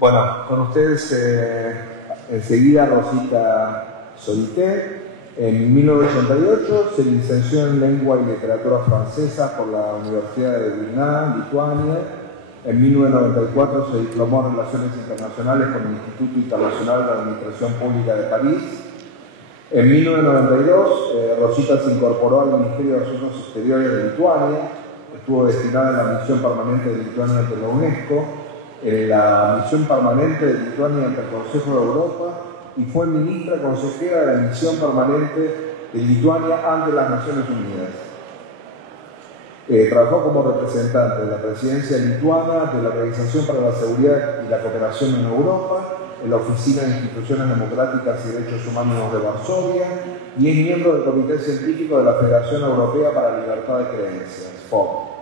Bueno, con ustedes enseguida Rosita Solité. En 1988 se licenció en Lengua y Literatura Francesa por la Universidad de Vilna, Lituania. En 1994 se diplomó en Relaciones Internacionales con el Instituto Internacional de Administración Pública de París. En 1992 Rosita se incorporó al Ministerio de Asuntos Exteriores de Lituania. Estuvo destinada en la misión permanente de Lituania ante la UNESCO, en la misión permanente de Lituania ante el Consejo de Europa y fue ministra consejera de la misión permanente de Lituania ante las Naciones Unidas. Trabajó como representante de la presidencia lituana de la Organización para la Seguridad y la Cooperación en Europa, en la Oficina de Instituciones Democráticas y Derechos Humanos de Varsovia y es miembro del Comité Científico de la Federación Europea para la Libertad de Creencias, FOC.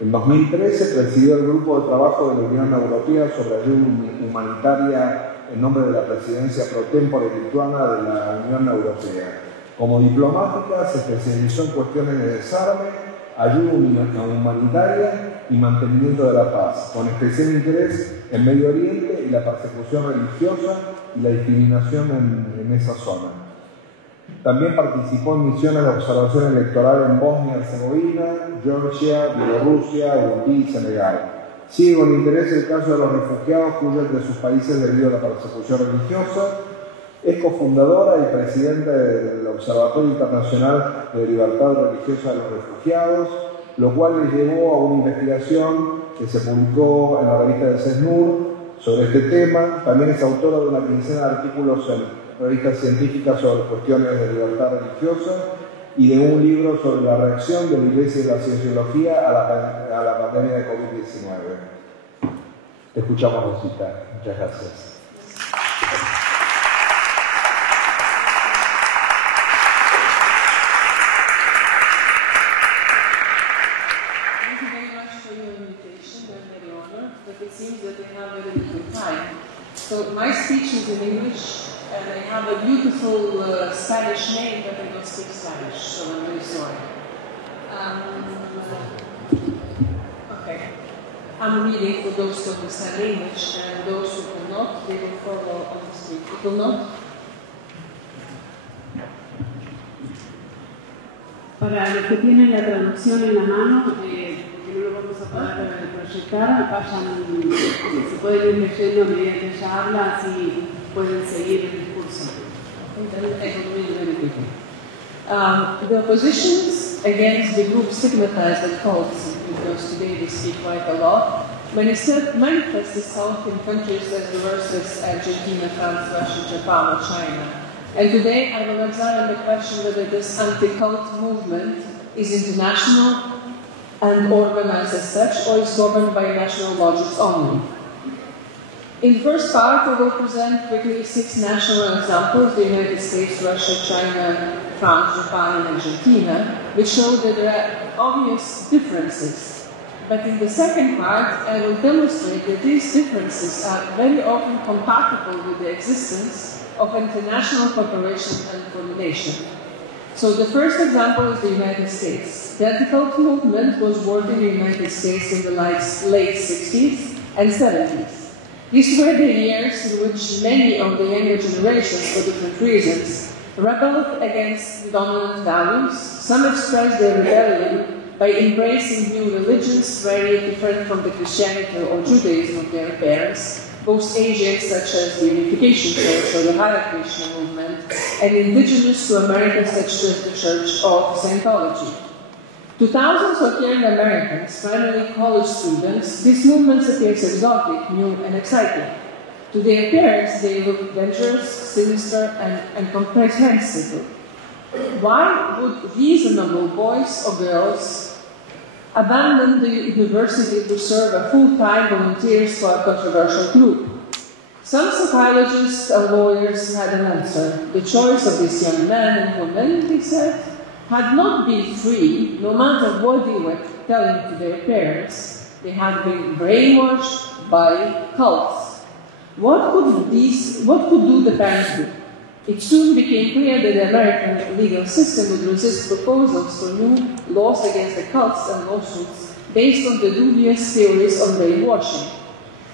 En 2013 presidió el Grupo de Trabajo de la Unión Europea sobre Ayuda Humanitaria en nombre de la Presidencia pro tempore lituana de la Unión Europea. Como diplomática se especializó en cuestiones de desarme, ayuda humanitaria y mantenimiento de la paz, con especial interés en Medio Oriente y la persecución religiosa y la discriminación en esa zona. También participó en misiones de observación electoral en Bosnia y Herzegovina, Georgia, Bielorrusia, Burundi y Senegal. Sigue con interés el caso de los refugiados que huyen de sus países debido a la persecución religiosa. Es cofundadora y presidenta del Observatorio Internacional de Libertad Religiosa de los Refugiados, lo cual le llevó a una investigación que se publicó en la revista de CESNUR sobre este tema. También es autora de una quincena de artículos en revistas científicas sobre cuestiones de libertad religiosa y de un libro sobre la reacción de la Iglesia y la Cienciología a la pandemia de COVID-19. Te escuchamos, Rosita. Muchas gracias. So my speech is in English, and I have a beautiful Spanish name, but I don't speak Spanish, so I'm very sorry. Okay. I'm reading for those who understand English, and those who do not, they will follow on the screen. It will not? Para los que tienen la traducción en la mano, porque no lo vamos a poder proyectar, vayan, se pueden ir leyendo a medida que ella habla, así pueden seguir el discurso. The oppositions against the group stigmatized as cults, because today they speak quite a lot, manifest itself in countries as diverse as Argentina, France, Russia, Japan, or China. And today I will examine the question whether this anti-cult movement is international and organized as such, or is governed by national logics only. In the first part, we will present quickly 6 national examples: the United States, Russia, China, France, Japan, and Argentina, which show that there are obvious differences. But in the second part, I will demonstrate that these differences are very often compatible with the existence of international cooperation and coordination. So the first example is the United States. The anti-cult movement was born in the United States in the late 60s and 70s. These were the years in which many of the younger generations, for different reasons, rebelled against dominant values. Some expressed their rebellion by embracing new religions very different from the Christianity or Judaism of their parents, both Asian, such as the Unification Church or the Hare Krishna movement, and indigenous to America, such as the Church of Scientology. To thousands of young Americans, primarily college students, these movements appear exotic, new, and exciting. To their parents, they look dangerous, sinister, and incomprehensible. Why would reasonable boys or girls abandon the university to serve as full-time volunteers for a controversial group? Some psychologists and lawyers had an answer. The choice of these young men and women, they said, had not been free, no matter what they were telling to their parents. They had been brainwashed by cults. What could do the parents do? It soon became clear that the American legal system would resist proposals for new laws against the cults and lawsuits based on the dubious theories of brainwashing.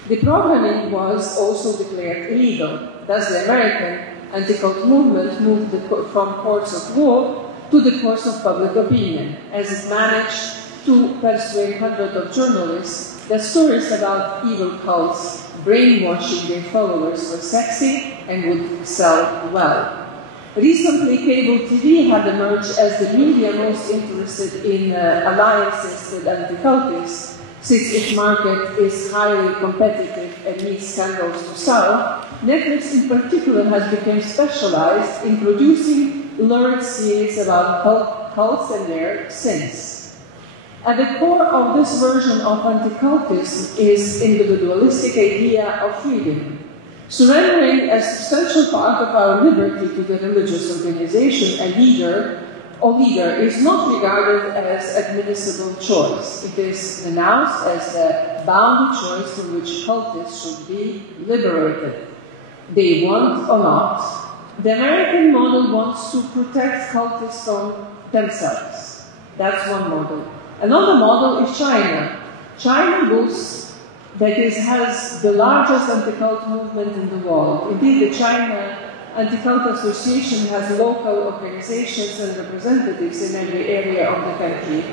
The programming was also declared illegal. Thus, the American anti-cult movement moved from courts of law to the courts of public opinion, as it managed to persuade hundreds of journalists that stories about evil cults brainwashing their followers were sexy and would sell well. Recently, cable TV had emerged as the media most interested in alliances with anti-cultists, since its market is highly competitive and needs scandals to sell. Netflix in particular has become specialized in producing lurid series about cults and their sins. At the core of this version of anti-cultism is individualistic idea of freedom. Surrendering a substantial part of our liberty to the religious organization, a leader is not regarded as admissible choice. It is denounced as a bounded choice from which cultists should be liberated. They want or not. The American model wants to protect cultists from themselves. That's one model. Another model is China. China boasts that it has the largest anti-cult movement in the world. Indeed, the China Anti-Cult Association has local organizations and representatives in every area of the country,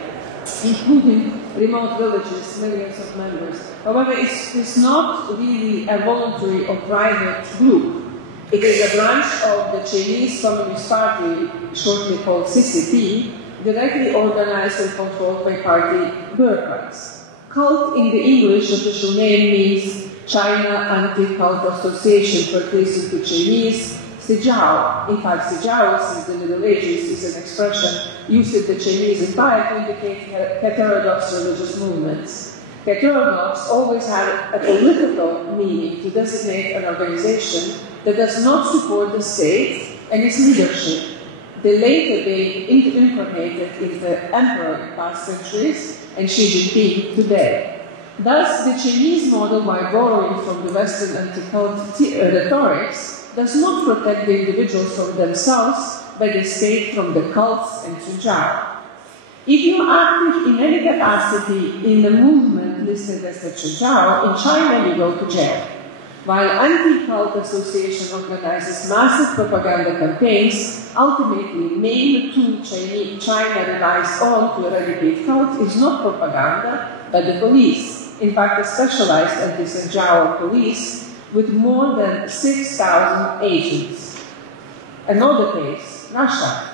including remote villages, millions of members. However, it's not really a voluntary or private group. It is a branch of the Chinese Communist Party, shortly called CCP, directly organized and controlled by party bureaucrats. Cult in the English official name means China Anti-Cult Association, perplaced into Chinese, Sijao. In fact, Sijao, since the Middle Ages, is an expression used in the Chinese Empire to indicate heterodox religious movements. Heterodox always had a political meaning to designate an organization that does not support the state and its leadership. They later being incarnated in the emperor in past centuries and Xi Jinping today. Thus, the Chinese model, by borrowing from the Western anti-cult rhetorics, does not protect the individuals from themselves, but the state from the cults and Chuzhao. If you are active in any capacity in the movement listed as the Chuzhao, in China you go to jail. While Anti-Cult Association organizes massive propaganda campaigns, ultimately main tool China relies on to eradicate cult is not propaganda, but the police. In fact, a specialized anti-Chuzhao police with more than 6,000 agents. Another case, Russia.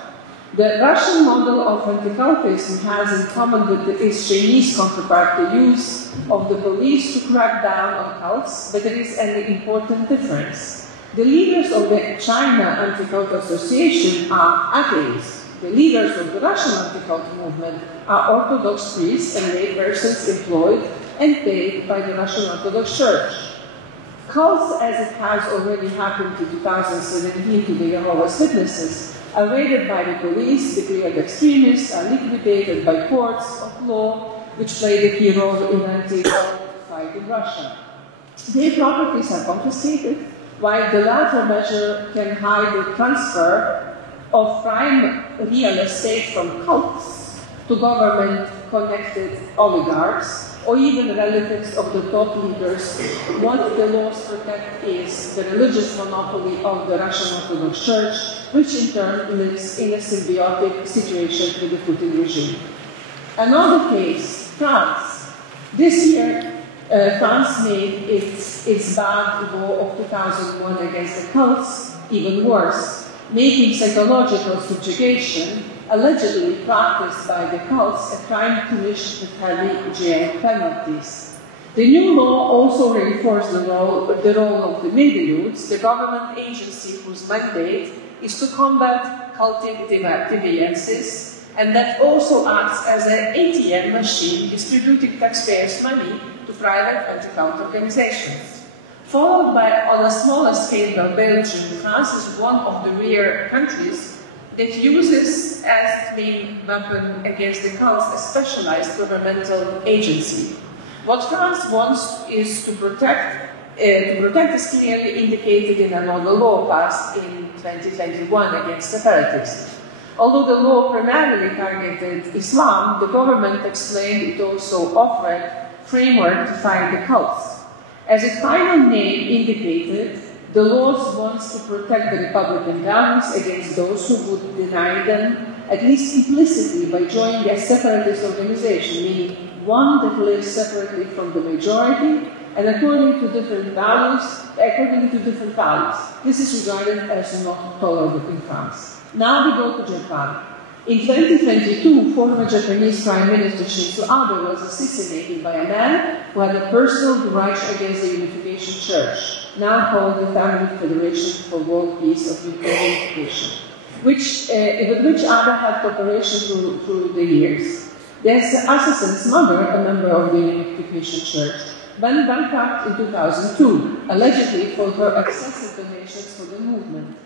The Russian model of anti-cultism has in common with its Chinese counterpart the use of the police to crack down on cults, but there is an important difference. The leaders of the China Anti-Cult Association are atheists. The leaders of the Russian anti-cult movement are Orthodox priests and lay persons employed and paid by the Russian Orthodox Church. Cults, as it has already happened in 2017 to the Jehovah's Witnesses, are raided by the police, declared extremists, are liquidated by courts of law, which play the key role in anti-cult fight in Russia. Their properties are confiscated, while the latter measure can hide the transfer of prime real estate from cults to government-connected oligarchs, or even relatives of the top leaders. What the laws protect is the religious monopoly of the Russian Orthodox Church, which in turn lives in a symbiotic situation with the Putin regime. Another case, France. This year, France made its bad law of 2001 against the cults even worse, making psychological subjugation allegedly practiced by the cults a crime punished with heavy jail penalties. The new law also reinforced the role of the Miviludes, the government agency whose mandate is to combat cultic deviances, and that also acts as an ATM machine distributing taxpayers' money to private anti-cult organizations. Followed by, on a smaller scale by Belgium, France is one of the rare countries that uses as its main weapon against the cults a specialized governmental agency. What France wants is to protect is clearly indicated in another law passed in 2021 against separatism. Although the law primarily targeted Islam, the government explained it also offered framework to fight the cults. As its final name indicated, the laws wants to protect the Republican values against those who would deny them, at least implicitly, by joining a separatist organization, meaning one that lives separately from the majority and according to different values. This is regarded as not tolerable in France. Now we go to Japan. In 2022, former Japanese Prime Minister Shinzo Abe was assassinated by a man who had a personal grudge against the Unification Church, now called the Family Federation for World Peace of Unification, with which Abe had cooperation through the years. The assassin's mother, a member of the Unification Church, went bankrupt in 2002, allegedly for her excessive donations for the movement.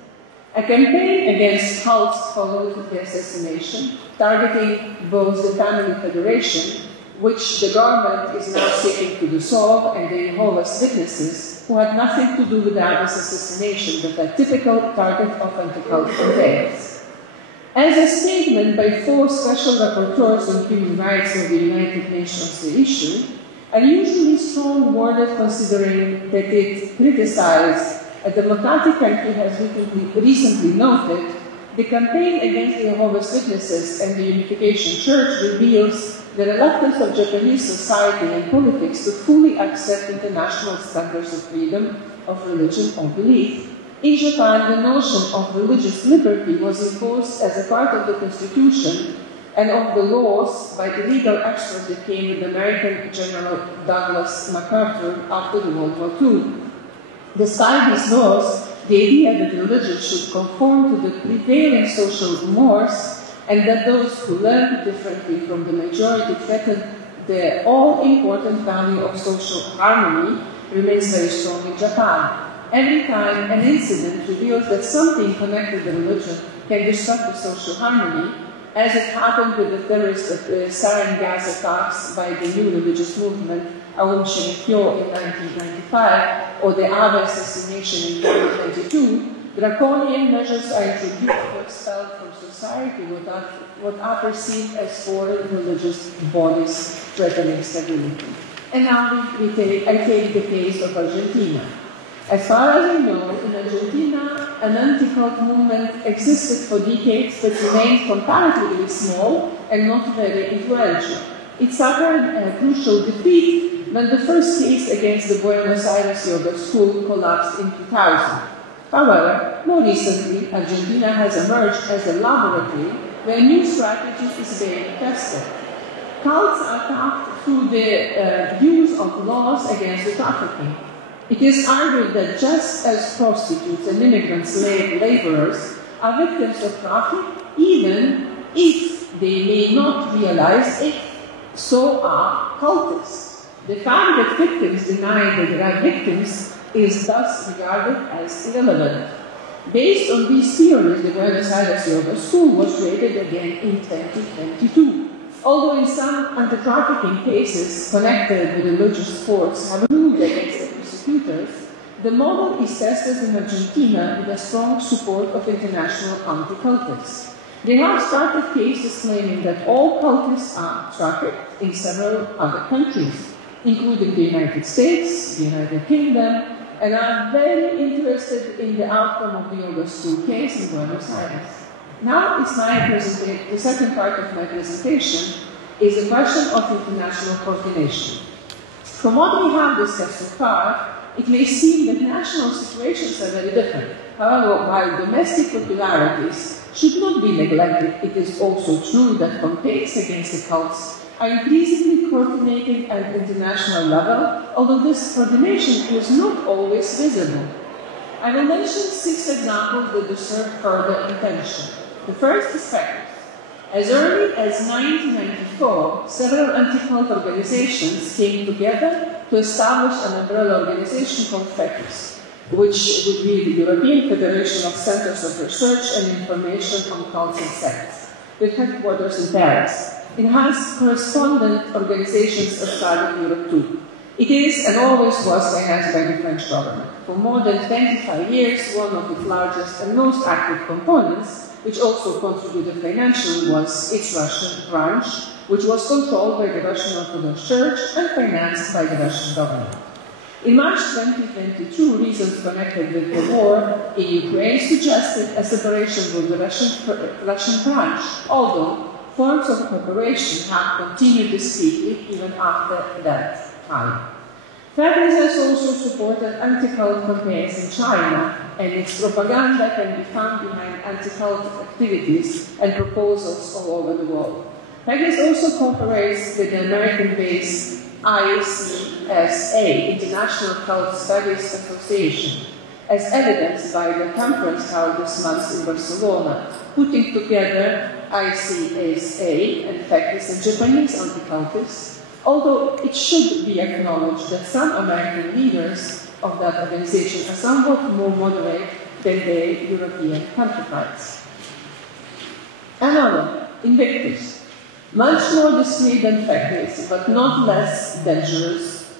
A campaign against cults followed the assassination, targeting both the Family Federation, which the government is now seeking to dissolve, and the Jehovah's Witnesses, who had nothing to do with Abe's assassination, but a typical target of anti-cult campaigns. As a statement by 4 special rapporteurs on human rights of the United Nations the issue, unusually strong worded considering that it criticized a democratic country has recently noted, the campaign against the Jehovah's Witnesses and the Unification Church reveals the reluctance of Japanese society and politics to fully accept international standards of freedom of religion or belief. In Japan, the notion of religious liberty was enforced as a part of the constitution and of the laws by the legal experts that came with American General Douglas MacArthur after the World War II. Despite these laws, the idea that religion should conform to the prevailing social mores and that those who learn differently from the majority threaten the all-important value of social harmony remains very strong in Japan. Every time an incident reveals that something connected to religion can disrupt the social harmony, as it happened with the terrorist sarin gas attacks by the new religious movement Aum Shinrikyo in 1995, or the Abe assassination in 2022, draconian measures are introduced to expel from society what are perceived as foreign religious bodies threatening stability. And now I take the case of Argentina. As far as I know, in Argentina, an anti-cult movement existed for decades but remained comparatively small and not very influential. It suffered a crucial defeat when the first case against the Buenos Aires Yoga School collapsed in 2000. However, more recently, Argentina has emerged as a laboratory where new strategy is being tested. Cults are tapped through the use of laws against the trafficking. It is argued that just as prostitutes and immigrant slave laborers are victims of traffic, even if they may not realize it, so are cultists. The fact that victims deny that they are victims is thus regarded as irrelevant. Based on these theories, the Buenos Aires Yoga School was created again in 2022. Although in some anti-trafficking cases connected with religious sports have ruled against the prosecutors, the model is tested in Argentina with a strong support of international anti-cultists. They have started cases claiming that all cultists are trafficked in several other countries, including the United States, the United Kingdom, and are very interested in the outcome of the Yoga School case in Buenos Aires. Now it's the second part of my presentation is a question of international coordination. From what we have discussed so far, it may seem that national situations are very different. However, while domestic peculiarities should not be neglected, it is also true that campaigns against the cults are increasingly coordinated at international level, although this coordination is not always visible. I will mention 6 examples that deserve further attention. The first is FECUS. As early as 1994, several anti-cult organizations came together to establish an umbrella organization called FECUS, which would be the European Federation of Centers of Research and Information on Cults and Sects, with headquarters in Paris. It has correspondent organizations outside of Europe too. It is and always was financed by the French government. For more than 25 years, one of its largest and most active components, which also contributed financially, was its Russian branch, which was controlled by the Russian Orthodox Church and financed by the Russian government. In March 2022, reasons connected with the war in Ukraine suggested a separation from the Russian branch, although forms of cooperation have continued discreetly even after that time. Fairness has also supported anti-cult campaigns in China, and its propaganda can be found behind anti-cult activities and proposals all over the world. Fairness also cooperates with the American-based ICSA, International Cult Studies Association, as evidenced by the conference held this month in Barcelona, putting together ICSA and Fairness and Japanese anti-cultists, although it should be acknowledged that some American leaders of that organization are somewhat more moderate than their European counterparts. Another, Invictus. Much more discreet than Fairness, but not less dangerous,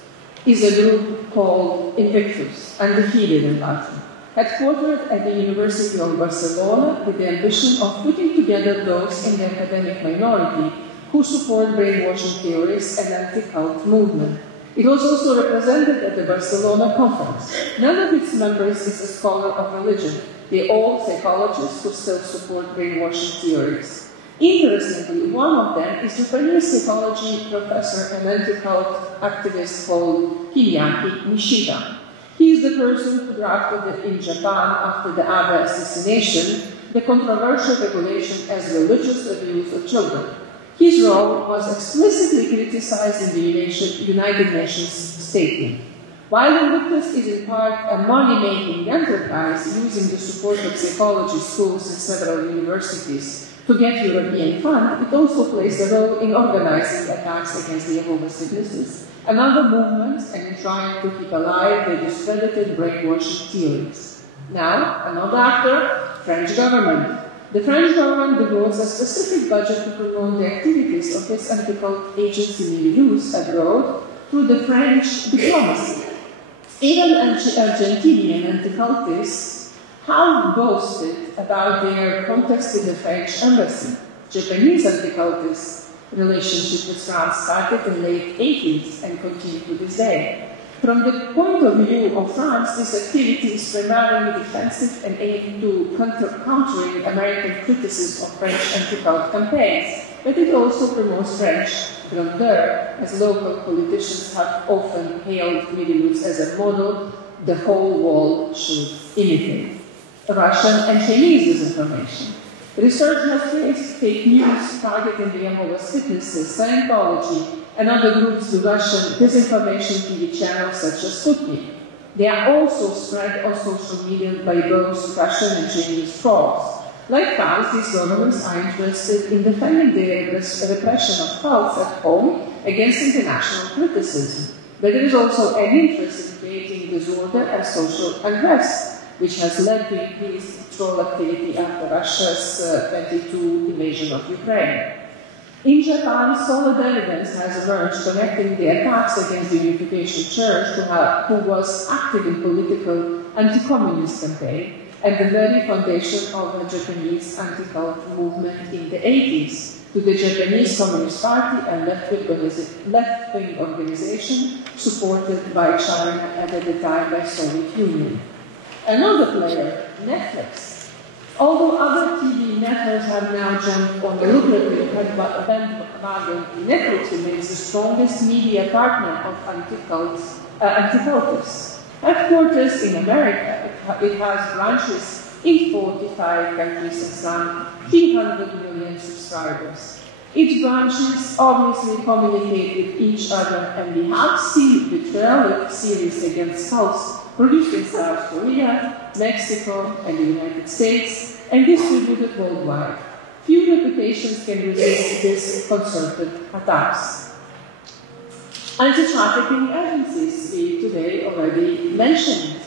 is a group called Invictus, undefeated in Latin, headquartered at the University of Barcelona with the ambition of putting together those in the academic minority who support brainwashing theories and anti-cult movement. It was also represented at the Barcelona conference. None of its members is a scholar of religion. They're all psychologists who still support brainwashing theories. Interestingly, one of them is Japanese psychology professor and anti-cult activist called Hideaki Nishida. He is the person who drafted in Japan, after the Abe assassination, the controversial regulation as religious abuse of children. His role was explicitly criticized in the United Nations statement. While Invictus is in part a money-making enterprise using the support of psychology schools in several universities to get European funds, it also plays a role in organizing attacks against the Jehovah's Witnesses and other movements and in trying to keep alive the discredited brainwashing theories. Now, another actor, French government. The French government devotes a specific budget to promote the activities of its anti-cult agency Milieux abroad through the French diplomacy. Even Argentinian anti-cultists have boasted about their contacts with the French embassy. Japanese anti-cultist relationship with France started in the late 80s and continued to this day. From the point of view of France, this activity is primarily defensive and aimed to countering American criticism of French anti-cult campaigns, but it also promotes French grandeur, as local politicians have often hailed Milieux as a model the whole world should imitate. Russian and Chinese disinformation. Research has traced fake news targeting the Jehovah's Witnesses, Scientology, and other groups to Russian disinformation TV channels such as Sputnik. They are also spread on social media by both Russian and Chinese trolls. Like France, these governments are interested in defending the repression of cults at home against international criticism. But there is also an interest in creating disorder and social unrest, which has led to increased troll activity after Russia's 22 invasion of Ukraine. In Japan, solid evidence has emerged connecting the attacks against the Unification Church, who was active in political anti-communist campaign, and the very foundation of the Japanese anti-cult movement in the 80s, to the Japanese Communist Party and left-wing organization supported by China and at the time by Soviet Union. Another player, Netflix. Although other TV networks have now jumped on the lucrative bandwagon, Netflix remains the strongest media partner of anti-cultists. Headquarters in America, it has branches in 45 countries and some 300 million subscribers. Each branches obviously communicate with each other, and we have seen the trailer series against cults produced in South Korea, Mexico, and the United States, and distributed worldwide. Few reputations can resist these concerted attacks. Anti-trafficking agencies, we today already mentioned.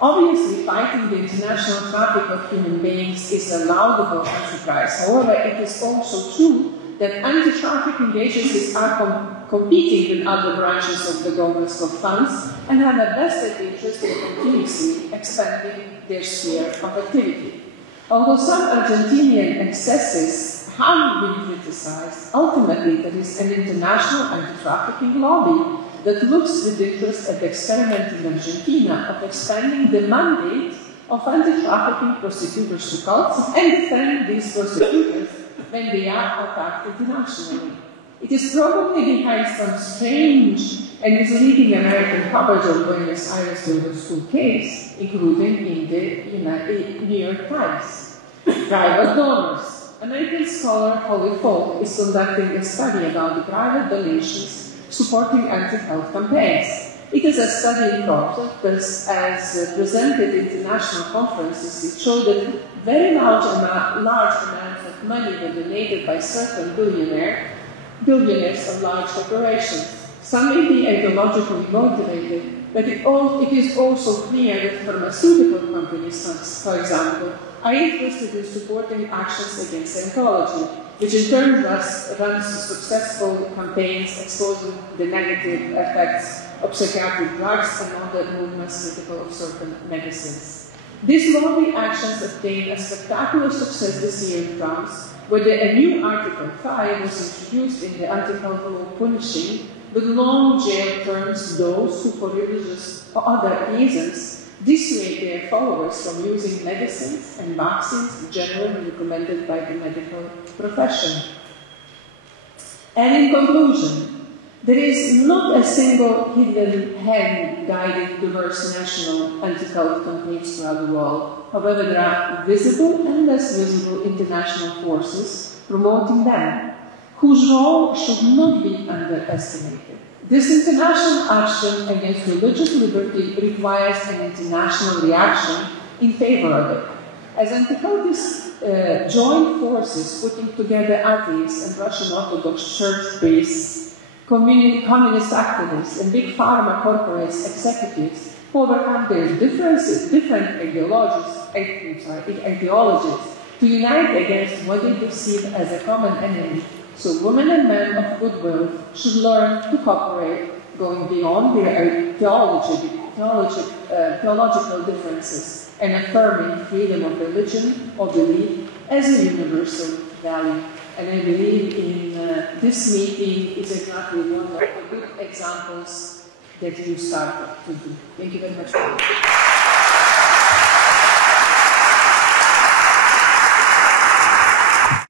Obviously, fighting the international traffic of human beings is a laudable enterprise. However, it is also true that anti-trafficking agencies are competing with other branches of the government's funds and have a vested interest in continuously expanding their sphere of activity. Although some Argentinian excesses have been criticized, ultimately there is an international anti-trafficking lobby that looks with interest at the experiment in Argentina of expanding the mandate of anti-trafficking prosecutors to cults and defend these prosecutors when they are attacked internationally. It is probably behind some strange and misleading American coverage of Buenos Aires Global School case, including in the New York Times. Private donors. American scholar Holly Falk is conducting a study about the private donations supporting anti-health campaigns. It is a study in progress as presented in international conferences. It showed that very large amounts of money were donated by certain billionaires of large corporations. Some may be ideologically motivated, but it is also clear that pharmaceutical companies, for example, are interested in supporting actions against Scientology, which in turn runs successful campaigns exposing the negative effects of psychiatric drugs and other movements critical of certain medicines. These lobby actions obtained a spectacular success this year in France, where a new Article 5 was introduced in the anti-health law punishing with long jail terms those who, for religious or other reasons, dissuade their followers from using medicines and vaccines generally recommended by the medical profession. And in conclusion, there is not a single hidden hand guiding diverse national anti-health campaigns throughout the world. However, there are visible and less visible international forces promoting them, whose role should not be underestimated. This international action against religious liberty requires an international reaction in favor of it. As anti-cultists join forces putting together atheists and Russian Orthodox Church priests, communist activists, and big pharma corporates executives who overcome their different ideologies to unite against what they perceive as a common enemy. So women and men of goodwill should learn to cooperate, going beyond their theological differences and affirming freedom of religion or belief as a universal value. And I believe in this meeting is exactly one of the good examples that you started to do. Thank you very much.